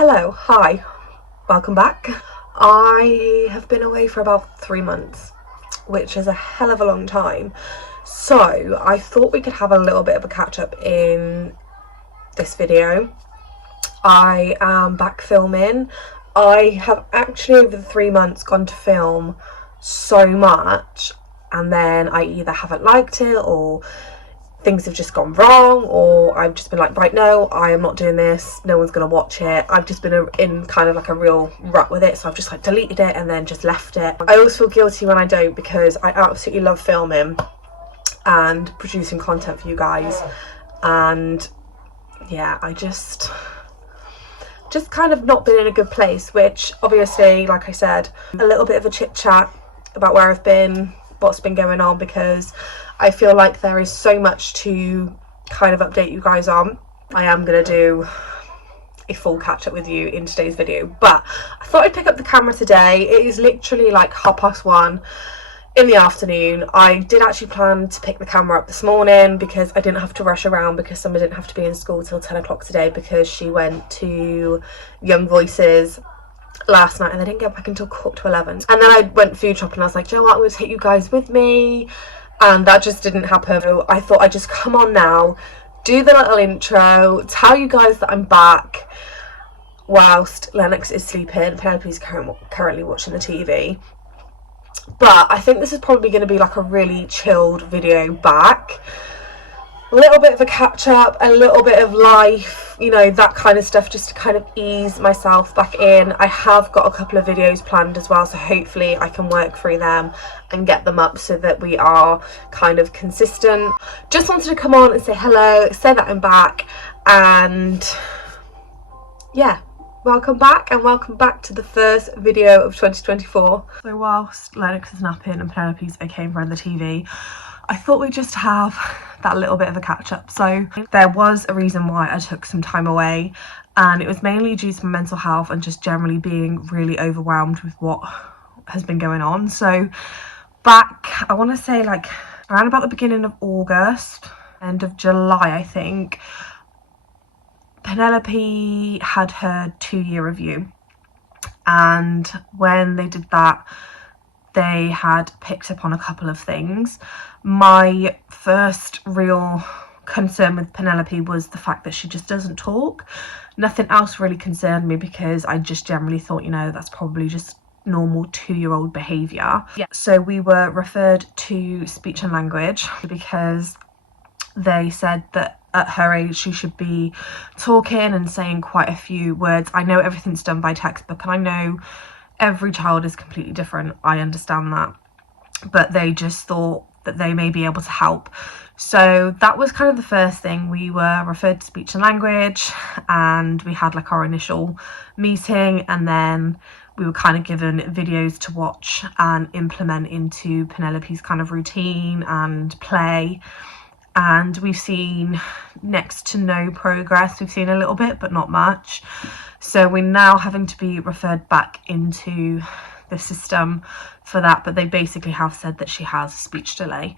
Hello, hi, welcome back. I have been away for about 3 months, which is a hell of a long time. So I thought we could have a little bit of a catch up in this video. I am back filming. I have actually over the 3 months gone to film so much, and then I either haven't liked it or things have just gone wrong, or I've just been like, right, no, I am not doing this, no one's gonna watch it. I've just been in kind of like a real rut with it, so I've just like deleted it and then just left it. I always feel guilty when I don't, because I absolutely love filming and producing content for you guys, and yeah, I just kind of not been in a good place, which obviously, like I said, a little bit of a chit chat about where I've been, what's been going on, because I feel like there is so much to kind of update you guys on. I am going to do a full catch up with you in today's video, but I thought I'd pick up the camera today. It is literally like 1:30 in the afternoon. I did actually plan to pick the camera up this morning because I didn't have to rush around, because Summer didn't have to be in school till 10 o'clock today because she went to Young Voices last night and they didn't get back until 10:45. And then I went food shopping and I was like, do you know what, I'm going to take you guys with me. And that just didn't happen. So I thought I'd just come on now, do the little intro, tell you guys that I'm back whilst Lennox is sleeping. Penelope's currently watching the TV. But I think this is probably going to be like a really chilled video back. A little bit of a catch up, a little bit of life, you know, that kind of stuff, just to kind of ease myself back in. I have got a couple of videos planned as well, so hopefully I can work through them and get them up so that we are kind of consistent. Just wanted to come on and say hello, say that I'm back, and yeah, welcome back, and welcome back to the first video of 2024. So whilst Lennox is napping and Penelope's okay in front of the TV, I thought we'd just have that little bit of a catch up. So there was a reason why I took some time away, and it was mainly due to my mental health and just generally being really overwhelmed with what has been going on. So back, I want to say like around about the beginning of August, end of July, I think, Penelope had her 2-year review, and when they did that, they had picked up on a couple of things. My first real concern with Penelope was the fact that she just doesn't talk. Nothing else really concerned me, because I just generally thought, you know, that's probably just normal 2-year-old behaviour. Yeah. So we were referred to speech and language because they said that at her age she should be talking and saying quite a few words. I know everything's done by textbook, and I know every child is completely different, I understand that, but they just thought that they may be able to help. So that was kind of the first thing. We were referred to speech and language, and we had like our initial meeting, and then we were kind of given videos to watch and implement into Penelope's kind of routine and play. And we've seen next to no progress. We've seen a little bit, but not much. So we're now having to be referred back into the system for that, but they basically have said that she has a speech delay.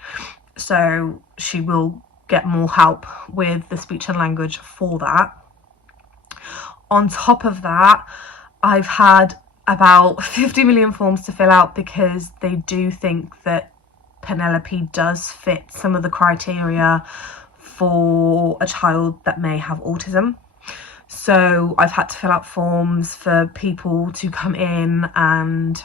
So she will get more help with the speech and language for that. On top of that, I've had about 50 million forms to fill out, because they do think that Penelope does fit some of the criteria for a child that may have autism. So I've had to fill out forms for people to come in and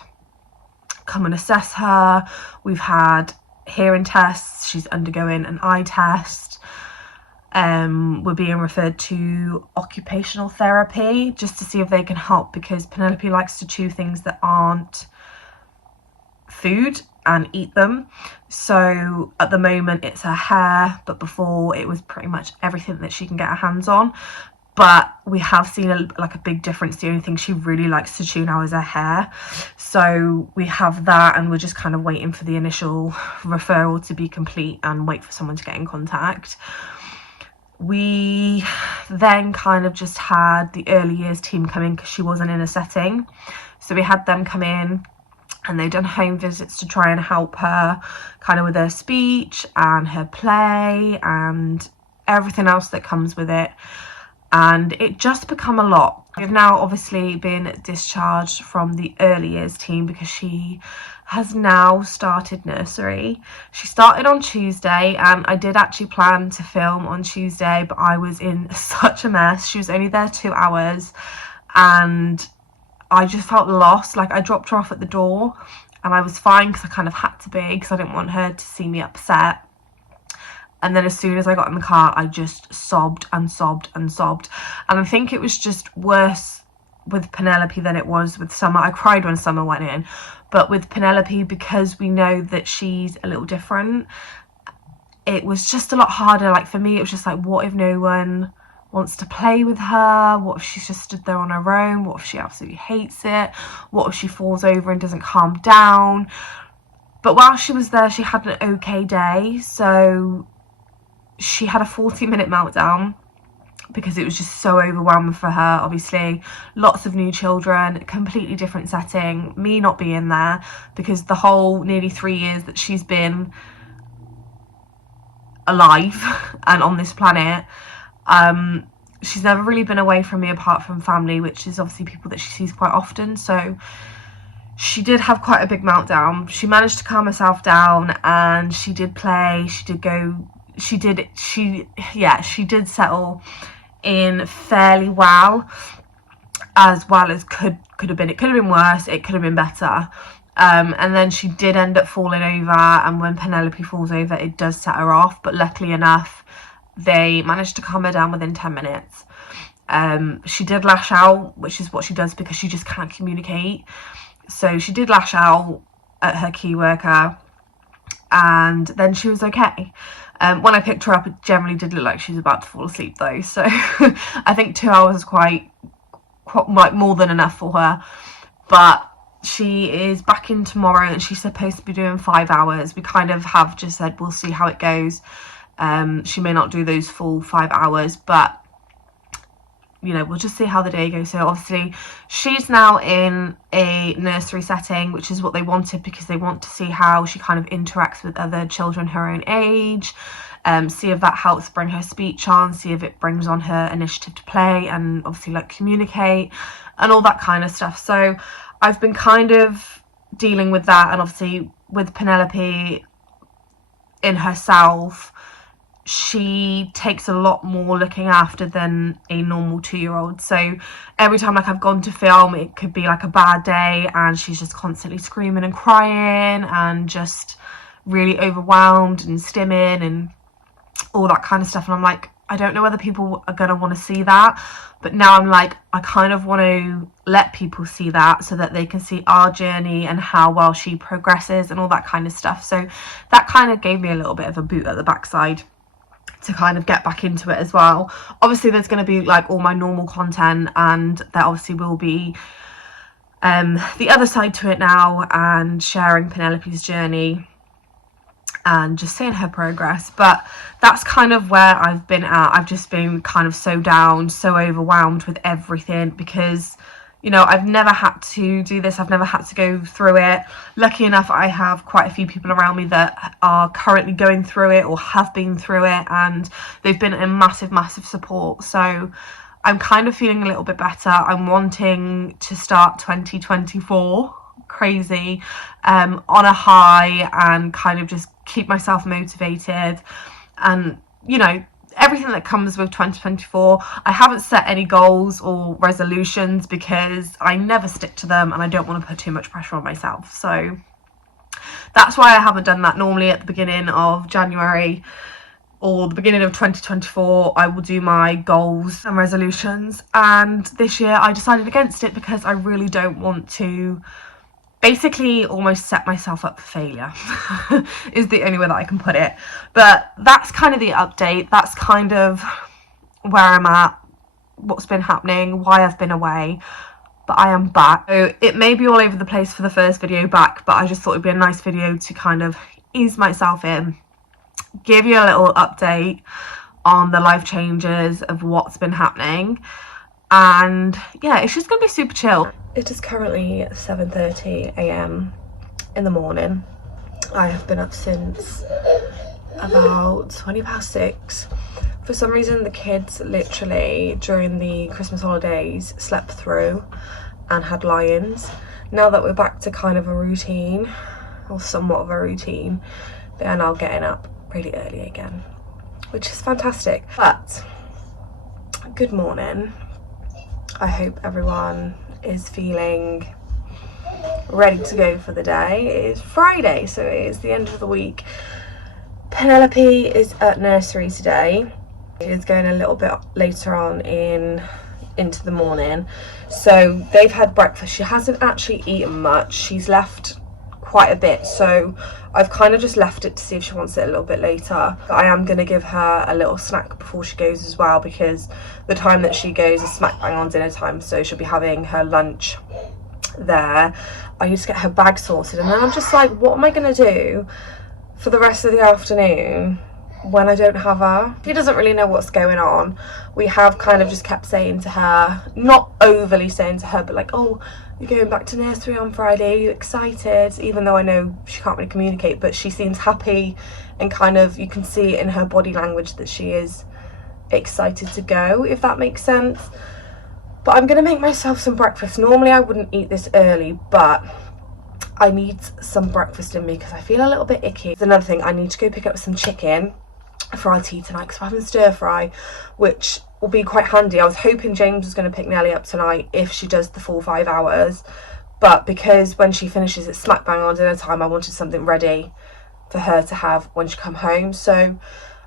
come and assess her. We've had hearing tests. She's undergoing an eye test. We're being referred to occupational therapy just to see if they can help, because Penelope likes to chew things that aren't food and eat them. So at the moment it's her hair, but before it was pretty much everything that she can get her hands on. But we have seen a big difference. The only thing she really likes to chew now is her hair. So we have that, and we're just kind of waiting for the initial referral to be complete and wait for someone to get in contact. We then kind of just had the early years team come in, because she wasn't in a setting. So we had them come in, and they've done home visits to try and help her kind of with her speech and her play and everything else that comes with it. and it just become a lot. We've now obviously been discharged from the early years team because she has now started nursery. She started on Tuesday, and I did actually plan to film on Tuesday, but I was in such a mess. She was only there 2 hours and I just felt lost. Like, I dropped her off at the door and I was fine because I kind of had to be, because I didn't want her to see me upset. And then as soon as I got in the car, I just sobbed and sobbed and sobbed. And I think it was just worse with Penelope than it was with Summer. I cried when Summer went in, but with Penelope, because we know that she's a little different, it was just a lot harder. Like, for me, it was just like, what if no one wants to play with her? What if she's just stood there on her own? What if she absolutely hates it? What if she falls over and doesn't calm down? But while she was there, she had an okay day. So she had a 40-minute meltdown because it was just so overwhelming for her. Obviously, lots of new children, completely different setting, me not being there, because the whole nearly 3 years that she's been alive and on this planet, she's never really been away from me apart from family, which is obviously people that she sees quite often. So she did have quite a big meltdown. She managed to calm herself down and she did play, she did settle in fairly well as could have been. It could have been worse, it could have been better. And then she did end up falling over, and when Penelope falls over, it does set her off, but luckily enough, they managed to calm her down within 10 minutes. She did lash out, which is what she does because she just can't communicate. So she did lash out at her key worker, and then she was okay. When I picked her up, it generally did look like she was about to fall asleep though, so I think 2 hours is quite like more than enough for her. But she is back in tomorrow and she's supposed to be doing 5 hours. We kind of have just said we'll see how it goes. She may not do those full 5 hours, but you know, we'll just see how the day goes. So obviously she's now in a nursery setting, which is what they wanted, because they want to see how she kind of interacts with other children her own age, see if that helps bring her speech on, see if it brings on her initiative to play and obviously like communicate and all that kind of stuff. So I've been kind of dealing with that, and obviously with Penelope in herself, she takes a lot more looking after than a normal 2-year-old. So every time like I've gone to film, it could be like a bad day and she's just constantly screaming and crying and just really overwhelmed and stimming and all that kind of stuff. And I'm like, I don't know whether people are going to want to see that, but now I'm like, I kind of want to let people see that so that they can see our journey and how well she progresses and all that kind of stuff. So that kind of gave me a little bit of a boot at the backside to kind of get back into it as well. Obviously there's going to be like all my normal content, and there obviously will be the other side to it now, and sharing Penelope's journey and just seeing her progress. But that's kind of where I've been at. I've just been kind of so down, so overwhelmed with everything, because you know, I've never had to do this. I've never had to go through it. Lucky enough, I have quite a few people around me that are currently going through it or have been through it, and they've been a massive, massive support. So I'm kind of feeling a little bit better. I'm wanting to start 2024 crazy on a high and kind of just keep myself motivated, and you know, everything that comes with 2024. I haven't set any goals or resolutions because I never stick to them and I don't want to put too much pressure on myself. So that's why I haven't done that. Normally at the beginning of January or the beginning of 2024, I will do my goals and resolutions, and this year I decided against it because I really don't want to basically almost set myself up for failure is the only way that I can put it. But that's kind of the update. That's kind of where I'm at, what's been happening, why I've been away, but I am back. So it may be all over the place for the first video back, but I just thought it'd be a nice video to kind of ease myself in, give you a little update on the life changes of what's been happening. And yeah, it's just gonna be super chill. It is currently 7:30 a.m. in the morning. I have been up since about 6:20. For some reason the kids literally during the Christmas holidays slept through and had lie-ins. Now that we're back to kind of a routine, or somewhat of a routine, they are now getting up really early again, which is fantastic. But good morning. I hope everyone is feeling ready to go for the day. It is Friday, so it is the end of the week. Penelope is at nursery today. She is going a little bit later on into the morning, so they've had breakfast. She hasn't actually eaten much. She's left quite a bit, so I've kind of just left it to see if she wants it a little bit later. But I am going to give her a little snack before she goes as well, because the time that she goes is smack bang on dinner time, so she'll be having her lunch there. I need to get her bag sorted, and then I'm just like, what am I going to do for the rest of the afternoon when I don't have her? She doesn't really know what's going on. We have kind of just kept saying to her, not overly saying to her, but like, oh, you're going back to nursery on Friday, are you excited? Even though I know she can't really communicate, but she seems happy, and kind of you can see in her body language that she is excited to go, if that makes sense. But I'm going to make myself some breakfast. Normally I wouldn't eat this early, but I need some breakfast in me because I feel a little bit icky. There's another thing, I need to go pick up some chicken for our tea tonight because we're having stir fry, which will be quite handy. I was hoping James was going to pick Nelly up tonight if she does the full 5 hours, but because when she finishes it's smack bang on dinner time, I wanted something ready for her to have when she come home. So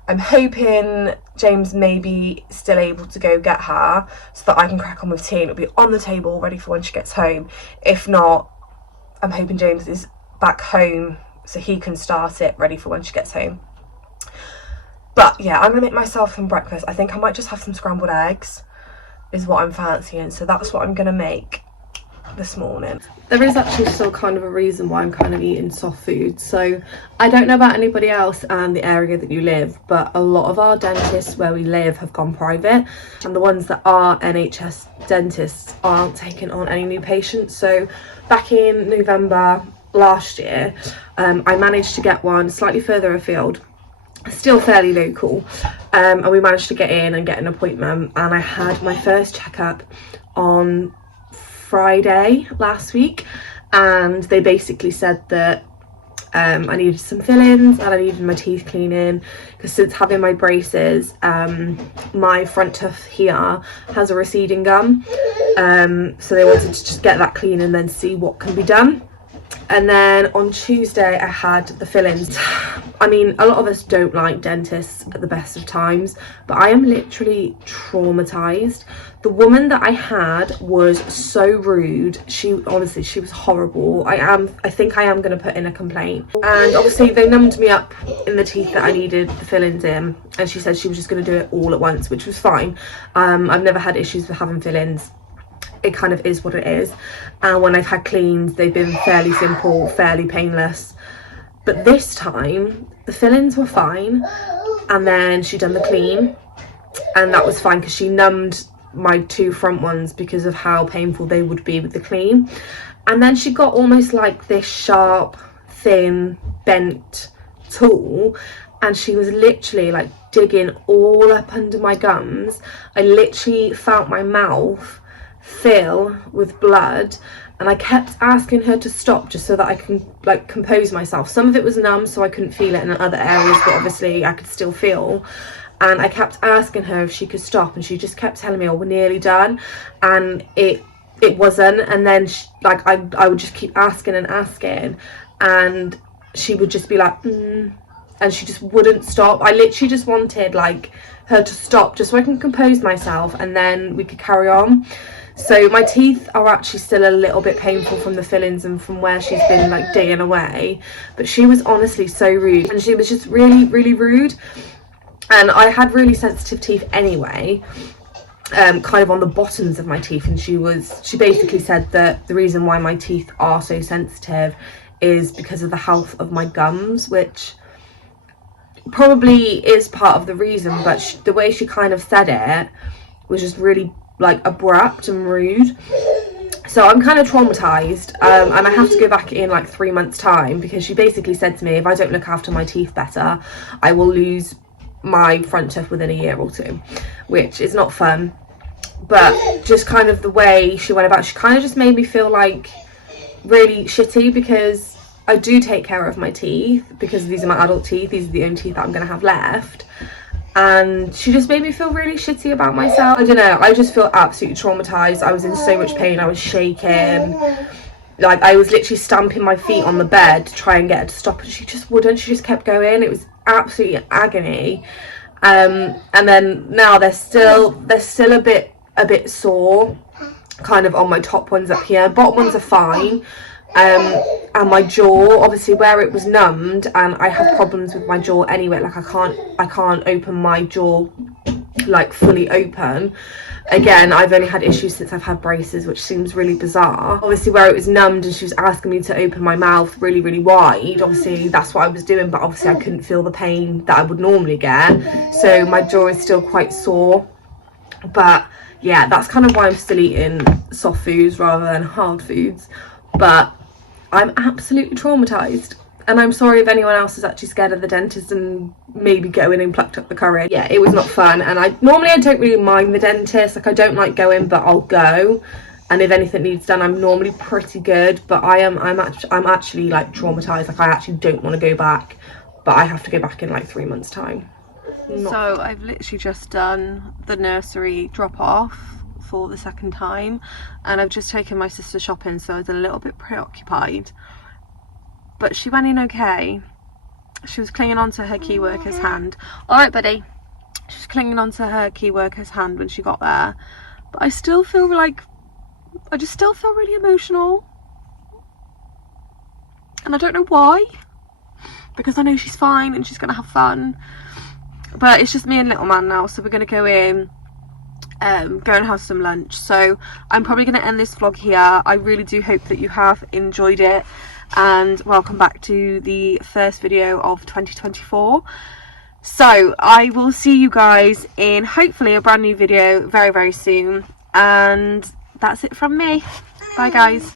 I'm hoping James may be still able to go get her so that I can crack on with tea and it'll be on the table ready for when she gets home. If not, I'm hoping James is back home so he can start it ready for when she gets home. But yeah, I'm going to make myself some breakfast. I think I might just have some scrambled eggs is what I'm fancying. So that's what I'm going to make this morning. There is actually still kind of a reason why I'm kind of eating soft food. So I don't know about anybody else and the area that you live, but a lot of our dentists where we live have gone private, and the ones that are NHS dentists aren't taking on any new patients. So back in November last year, I managed to get one slightly further afield, still fairly local, and we managed to get in and get an appointment, and I had my first checkup on Friday last week, and they basically said that I needed some fillings and I needed my teeth cleaning because since having my braces, my front tooth here has a receding gum, so they wanted to just get that clean and then see what can be done. And then on Tuesday I had the fillings. I mean, a lot of us don't like dentists at the best of times, but I am literally traumatised. The woman that I had was so rude. She honestly, she was horrible. I think I am going to put in a complaint. And obviously they numbed me up in the teeth that I needed the fillings in, and she said she was just going to do it all at once, which was fine. I've never had issues with having fillings. It kind of is what it is, and when I've had cleans they've been fairly simple, fairly painless. But this time the fillings were fine, and then she done the clean and that was fine because she numbed my two front ones because of how painful they would be with the clean. And then she got almost like this sharp, thin, bent tool, and she was literally like digging all up under my gums. I literally felt my mouth fill with blood, and I kept asking her to stop just so that I can like compose myself. Some of it was numb so I couldn't feel it, and in other areas but obviously I could still feel, and I kept asking her if she could stop, and she just kept telling me, oh, we're nearly done, and it wasn't. And then I would just keep asking and asking, and she would just be like and she just wouldn't stop. I literally just wanted like her to stop just so I can compose myself and then we could carry on. So my teeth are actually still a little bit painful from the fillings and from where she's been like digging away, but she was honestly so rude, and she was just really, really rude. And I had really sensitive teeth anyway, kind of on the bottoms of my teeth, and she basically said that the reason why my teeth are so sensitive is because of the health of my gums, which probably is part of the reason, but the way she kind of said it was just really like abrupt and rude. So I'm kind of traumatised, and I have to go back in like 3 months time, because she basically said to me, if I don't look after my teeth better, I will lose my front tooth within a year or two, which is not fun. But just kind of the way she went about, she kind of just made me feel like really shitty, because I do take care of my teeth, because these are my adult teeth, these are the only teeth that I'm going to have left. And she just made me feel really shitty about myself. I don't know, I just feel absolutely traumatised. I was in so much pain, I was shaking. Like, I was literally stamping my feet on the bed to try and get her to stop, and she just wouldn't. She just kept going. It was absolutely agony. And then now they're still a bit sore, kind of on my top ones up here. Bottom ones are fine. And my jaw, obviously where it was numbed, and I have problems with my jaw anyway, like I can't open my jaw like fully open. Again, I've only had issues since I've had braces, which seems really bizarre. Obviously where it was numbed and she was asking me to open my mouth really, really wide, obviously that's what I was doing, but obviously I couldn't feel the pain that I would normally get, so my jaw is still quite sore. But yeah, that's kind of why I'm still eating soft foods rather than hard foods. But I'm absolutely traumatised, and I'm sorry if anyone else is actually scared of the dentist and maybe going and plucked up the courage. Yeah, it was not fun, and I don't really mind the dentist. Like, I don't like going, but I'll go, and if anything needs done, I'm normally pretty good. But I'm actually like traumatised. Like, I actually don't want to go back, but I have to go back in like 3 months time. So I've literally just done the nursery drop off for the second time, and I've just taken my sister shopping, so I was a little bit preoccupied, but she went in okay. She was clinging onto her key worker's hand. All right, buddy. She was clinging onto her key worker's hand when she got there, but I still feel like I just still feel really emotional, and I don't know why, because I know she's fine and she's gonna have fun, but it's just me and little man now, so we're gonna go in, go and have some lunch. So I'm probably going to end this vlog here. I really do hope that you have enjoyed it, and welcome back to the first video of 2024. So I will see you guys in hopefully a brand new video very, very soon, and that's it from me. Bye guys.